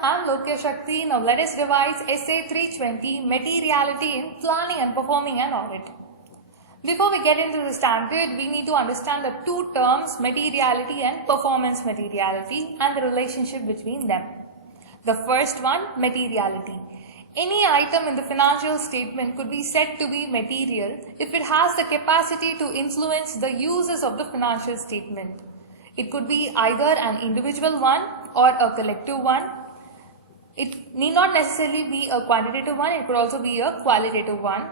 I'm Lokiya. Now let us revise Essay 320, Materiality in Planning and Performing an Audit. Before we get into the standard, we need to understand the two terms, materiality and performance materiality, and the relationship between them. The first one, materiality. Any item in the financial statement could be said to be material if it has the capacity to influence the users of the financial statement. It could be either an individual one or a collective one. It need not necessarily be a quantitative one, it could also be a qualitative one.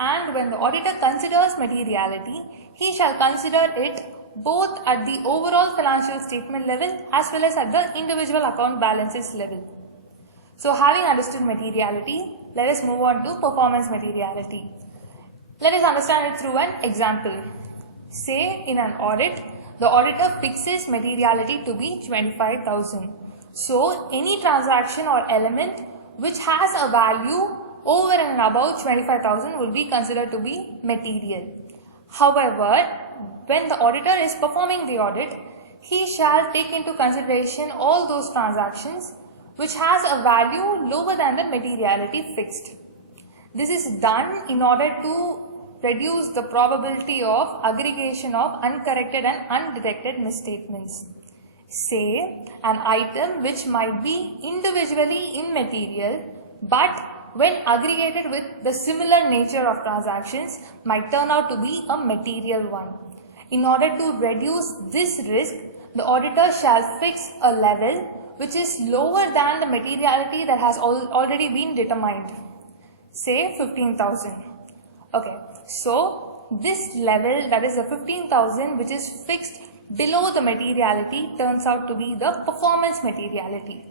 And when the auditor considers materiality, he shall consider it both at the overall financial statement level as well as at the individual account balances level. So having understood materiality, let us move on to performance materiality. Let us understand it through an example. Say in an audit, the auditor fixes materiality to be 25,000. So any transaction or element which has a value over and above 25,000 will be considered to be material. However, when the auditor is performing the audit, he shall take into consideration all those transactions which has a value lower than the materiality fixed. This is done in order to reduce the probability of aggregation of uncorrected and undetected misstatements. Say an item which might be individually immaterial but when aggregated with the similar nature of transactions might turn out to be a material one. In order to reduce this risk, the auditor shall fix a level which is lower than the materiality that has already been determined. Say 15,000. Okay, so this level, that is the 15,000 which is fixed below the materiality, turns out to be the performance materiality.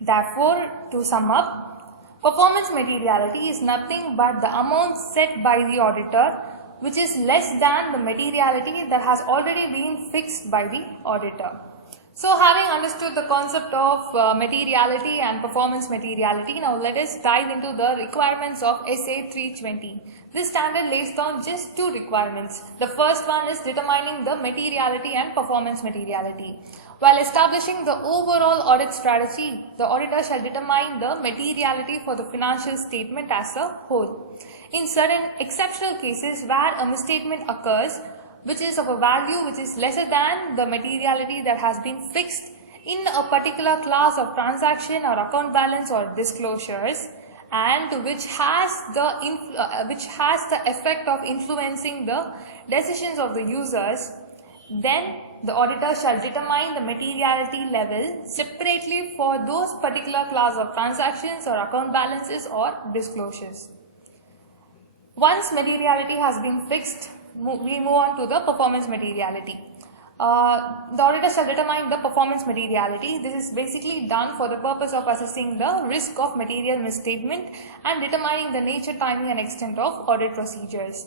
Therefore, to sum up, performance materiality is nothing but the amount set by the auditor which is less than the materiality that has already been fixed by the auditor. So having understood the concept of materiality and performance materiality, now let us dive into the requirements of Essay 320. This standard lays down just two requirements. The first one is determining the materiality and performance materiality. While establishing the overall audit strategy, the auditor shall determine the materiality for the financial statement as a whole. In certain exceptional cases where a misstatement occurs, which is of a value which is lesser than the materiality that has been fixed in a particular class of transaction or account balance or disclosures, and which has the effect of influencing the decisions of the users, then the auditor shall determine the materiality level separately for those particular class of transactions or account balances or disclosures. Once materiality has been fixed, we move on to the performance materiality. The auditor shall determine the performance materiality. This is basically done for the purpose of assessing the risk of material misstatement and determining the nature, timing and extent of audit procedures.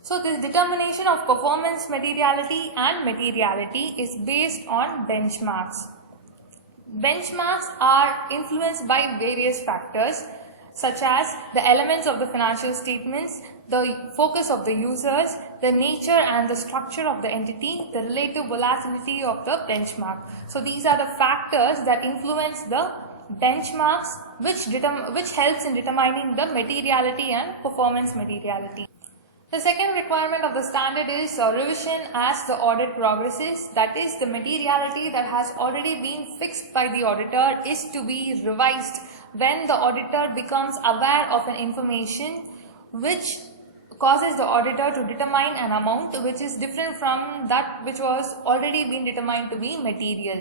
So this determination of performance materiality and materiality is based on benchmarks. Benchmarks are influenced by various factors such as the elements of the financial statements, the focus of the users, the nature and the structure of the entity, the relative volatility of the benchmark. So these are the factors that influence the benchmarks which helps in determining the materiality and performance materiality. The second requirement of the standard is revision as the audit progresses. That is, the materiality that has already been fixed by the auditor is to be revised when the auditor becomes aware of an information which causes the auditor to determine an amount which is different from that which was already been determined to be material.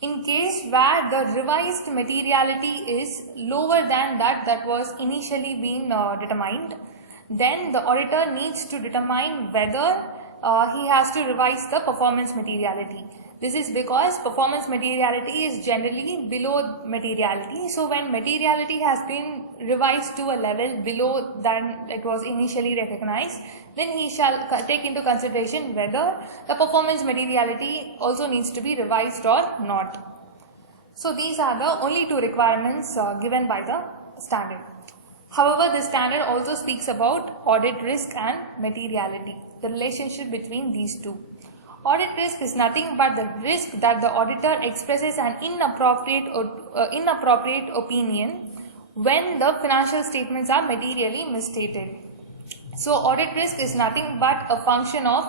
In case where the revised materiality is lower than that was initially been determined, then the auditor needs to determine whether he has to revise the performance materiality. This is because performance materiality is generally below materiality. So when materiality has been revised to a level below than it was initially recognized, then he shall take into consideration whether the performance materiality also needs to be revised or not. So these are the only two requirements given by the standard. However, the standard also speaks about audit risk and materiality, the relationship between these two. Audit risk is nothing but the risk that the auditor expresses an inappropriate opinion when the financial statements are materially misstated. So audit risk is nothing but a function of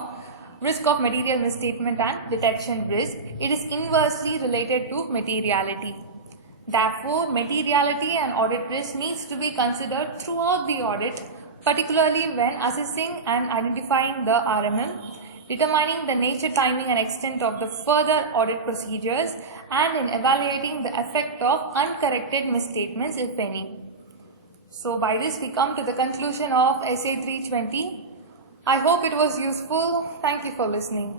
risk of material misstatement and detection risk. It is inversely related to materiality. Therefore, materiality and audit risk needs to be considered throughout the audit, particularly when assessing and identifying the RMM, determining the nature, timing and extent of the further audit procedures, and in evaluating the effect of uncorrected misstatements, if any. So by this we come to the conclusion of Essay 320. I hope it was useful. Thank you for listening.